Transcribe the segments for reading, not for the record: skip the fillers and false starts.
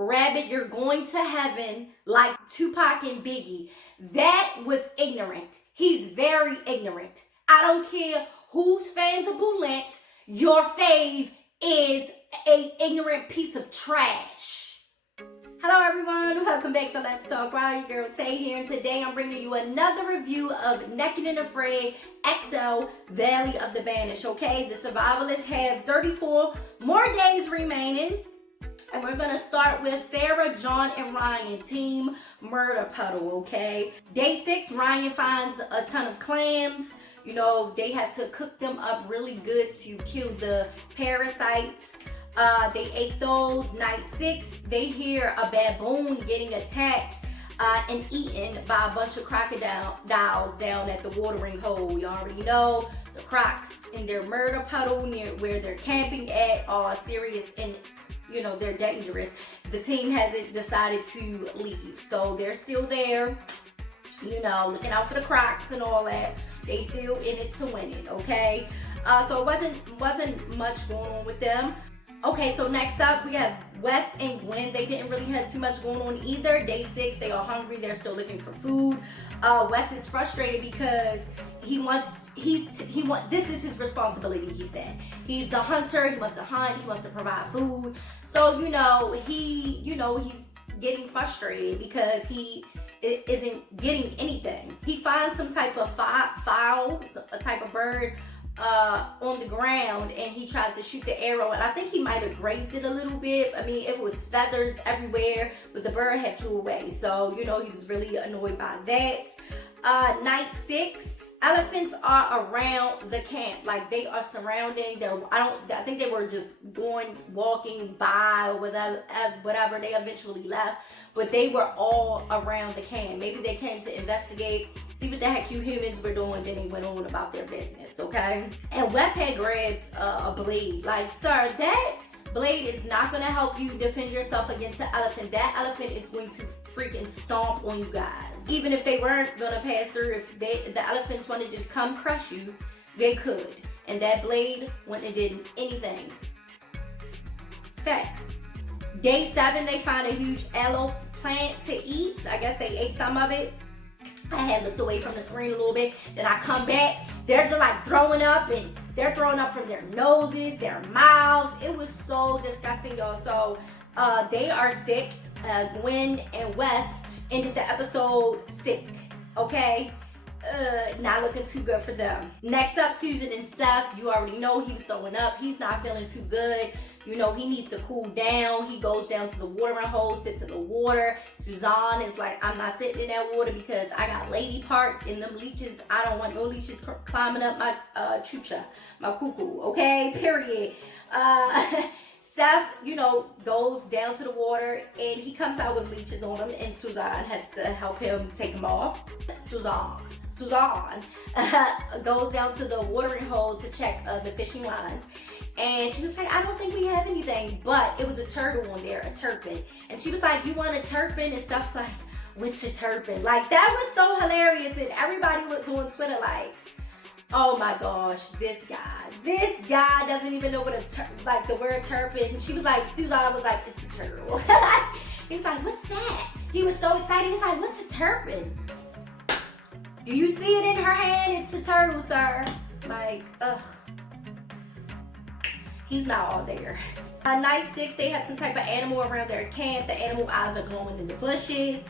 Rabbit, you're going to heaven like Tupac and Biggie. That was ignorant. He's very ignorant. I don't care who's fans of Boulette. Your fave is a ignorant piece of trash. Hello everyone, welcome back to Let's Talk Wild. Your girl Tay here, and today I'm bringing you another review of Naked and Afraid XL Valley of the Banished, okay? The survivalists have 34 more days remaining. And we're going to start with Sarah, John, and Ryan, Team Murder Puddle, okay? Day 6, Ryan finds a ton of clams. You know, they had to cook them up really good to kill the parasites. They ate those. Night 6, they hear a baboon getting attacked and eaten by a bunch of crocodiles down at the watering hole. You already know the crocs in their murder puddle near where they're camping at are serious and you know, they're dangerous. The team hasn't decided to leave. So they're still there, you know, looking out for the crocs and all that. They still in it to win it, okay? So it wasn't much going on with them. Okay, so next up we have Wes and Gwen. They didn't really have too much going on either. Day 6, they are hungry. They're still looking for food. Wes is frustrated because this is his responsibility, he said. He's the hunter, he wants to hunt, he wants to provide food. So, he's getting frustrated because he isn't getting anything. He finds some type of fowl, a type of bird, on the ground, and he tries to shoot the arrow, and I think he might have grazed it a little bit. I mean, it was feathers everywhere, but the bird had flew away. So, he was really annoyed by that. Night 6, elephants are around the camp. Like, they are surrounding. I think they were just walking by or whatever. They eventually left, but they were all around the camp. Maybe they came to investigate, see what the heck you humans were doing, then they went on about their business, okay? And Wes had grabbed a blade. Like, sir, that blade is not going to help you defend yourself against an elephant. That elephant is going to freaking stomp on you guys. Even if they weren't going to pass through, if the elephants wanted to come crush you, they could. And that blade wouldn't have did anything. Facts. Day 7, they find a huge aloe plant to eat. I guess they ate some of it. I had looked away from the screen a little bit. Then I come back. They're just like throwing up, and they're throwing up from their noses, their mouths. It was so disgusting, y'all. So they are sick. Gwen and Wes ended the episode sick. Okay? Not looking too good for them. Next up, Susan and Seth. You already know he's throwing up. He's not feeling too good. He needs to cool down. He goes down to the watering hole, sits in the water. Suzanne is like, I'm not sitting in that water because I got lady parts in them leeches. I don't want no leeches climbing up my chucha, my cuckoo, okay? Period. Seth, goes down to the water and he comes out with leeches on him, and Suzanne has to help him take them off. Suzanne goes down to the watering hole to check the fishing lines. And she was like, I don't think we have anything. But it was a turtle on there, a turpin. And she was like, you want a turpin? And stuff's like, what's a turpin? Like, that was so hilarious. And everybody was on Twitter like, oh my gosh, this guy doesn't even know what the word turpin. And she was like, Suzanne was like, it's a turtle. He was like, what's that? He was so excited. He's like, what's a turpin? Do you see it in her hand? It's a turtle, sir. Like, ugh. He's not all there. Night 6, they have some type of animal around their camp. The animal eyes are glowing in the bushes.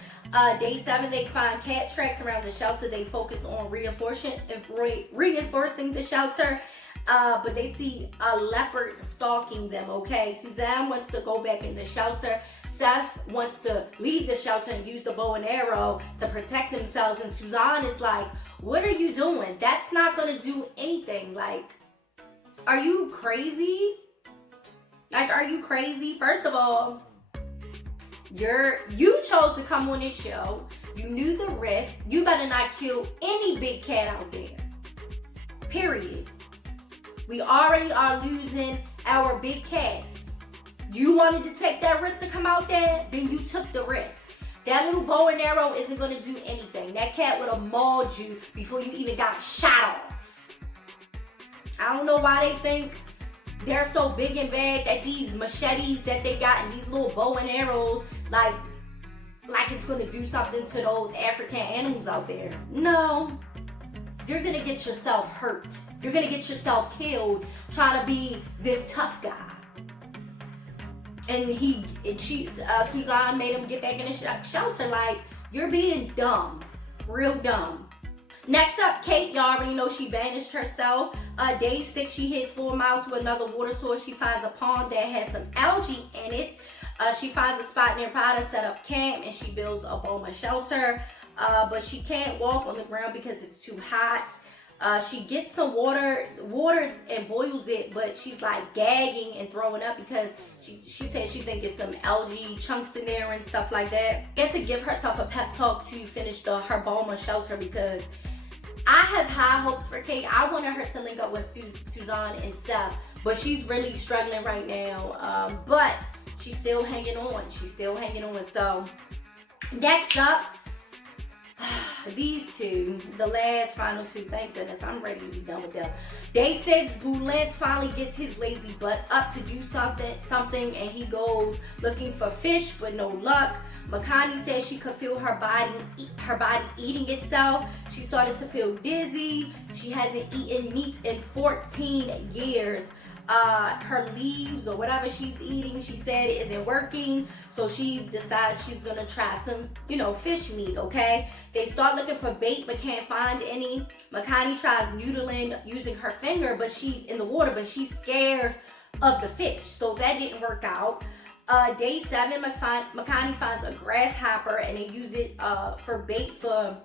Day 7, they find cat tracks around the shelter. They focus on reinforcing the shelter. But they see a leopard stalking them, okay? Suzanne wants to go back in the shelter. Seth wants to leave the shelter and use the bow and arrow to protect themselves. And Suzanne is like, what are you doing? That's not going to do anything. Like, are you crazy? Like, are you crazy? First of all, you chose to come on this show. You knew the risk. You better not kill any big cat out there. Period. We already are losing our big cats. You wanted to take that risk to come out there, then you took the risk. That little bow and arrow isn't going to do anything. That cat would have mauled you before you even got shot off. I don't know why they think they're so big and bad that these machetes that they got and these little bow and arrows, like it's gonna do something to those African animals out there. No. You're gonna get yourself hurt. You're gonna get yourself killed trying to be this tough guy. And Suzanne made him get back in the shelter. Like, you're being dumb, real dumb. Next up, Kate, y'all already know she banished herself. Day 6, she heads 4 miles to another water source. She finds a pond that has some algae in it. She finds a spot nearby to set up camp, and she builds a bomber shelter. But she can't walk on the ground because it's too hot. She gets some water and boils it, but she's like gagging and throwing up because she says she thinks it's some algae chunks in there and stuff like that. Get to give herself a pep talk to finish her bomber shelter, because I have high hopes for Kate. I wanted her to link up with Suzanne and Steph, but she's really struggling right now. But she's still hanging on. So next up, these two, the last final two, thank goodness, I'm ready to be done with them. Day 6, Boulance finally gets his lazy butt up to do something, and he goes looking for fish, but no luck. Makani said she could feel her body eating itself. She started to feel dizzy. She hasn't eaten meat in 14 years. Her leaves or whatever she's eating, she said, it isn't working. So she decides she's gonna try some, fish meat, okay? They start looking for bait but can't find any. Makani tries noodling using her finger, but she's in the water, but she's scared of the fish. So that didn't work out. Day 7, Makani finds a grasshopper and they use it for bait for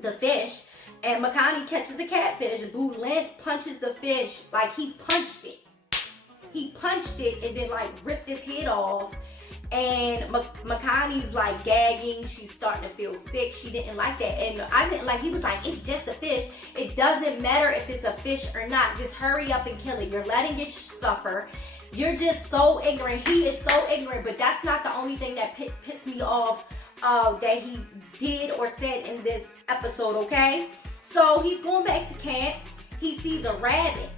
the fish. And Makani catches a catfish. Boulance punches the fish, like he punched it. He punched it and then like ripped his head off. And Makani's like gagging. She's starting to feel sick. She didn't like that. And I didn't like, he was like, it's just a fish. It doesn't matter if it's a fish or not. Just hurry up and kill it. You're letting it suffer. You're just so ignorant. He is so ignorant. But that's not the only thing that pissed me off that he did or said in this episode, okay? So he's going back to camp. He sees a rabbit.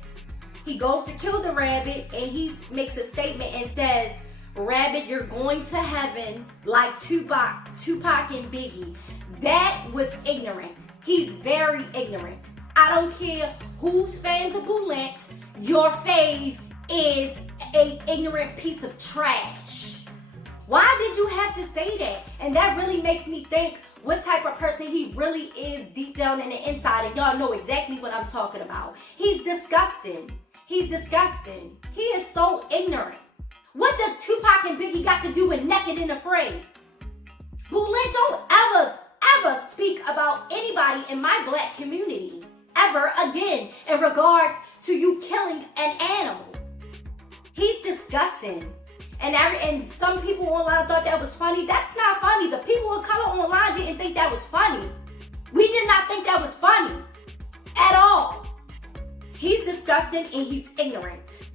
He goes to kill the rabbit and he makes a statement and says, "Rabbit, you're going to heaven like Tupac and Biggie." That was ignorant. He's very ignorant. I don't care who's fans of Boulance. Your fave is an ignorant piece of trash. Why did you have to say that? And that really makes me think what type of person he really is deep down in the inside. And y'all know exactly what I'm talking about. He's disgusting. He's disgusting. He is so ignorant. What does Tupac and Biggie got to do with Naked and Afraid? Boulance, don't ever speak about anybody in my black community ever again in regards to you killing an animal. He's disgusting. And some people online thought that was funny. That's not funny. The people of color online didn't think that was funny. We did not think that was funny at all. He's disgusting and he's ignorant.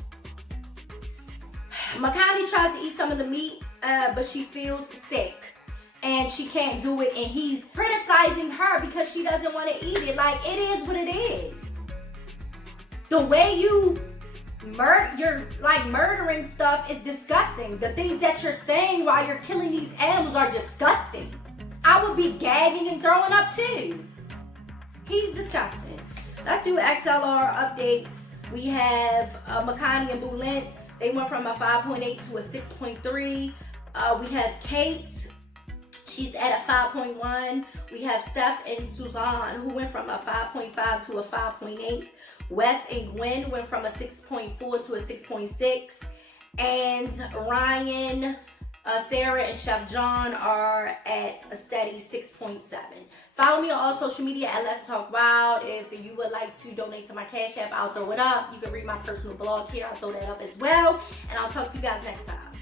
Makani tries to eat some of the meat, but she feels sick and she can't do it. And he's criticizing her because she doesn't want to eat it. Like, it is what it is. The way you're murdering stuff is disgusting. The things that you're saying while you're killing these animals are disgusting. I would be gagging and throwing up too. He's disgusting. Let's do XLR updates. We have Makani and Boulance. They went from a 5.8 to a 6.3. We have Kate. She's at a 5.1. We have Seth and Suzanne, who went from a 5.5 to a 5.8. Wes and Gwen went from a 6.4 to a 6.6. And Ryan, Sarah, and Chef John are at a steady 6.7. Follow me on all social media at Let's Talk Wild. If you would like to donate to my Cash App, I'll throw it up. You can read my personal blog here. I'll throw that up as well. And I'll talk to you guys next time.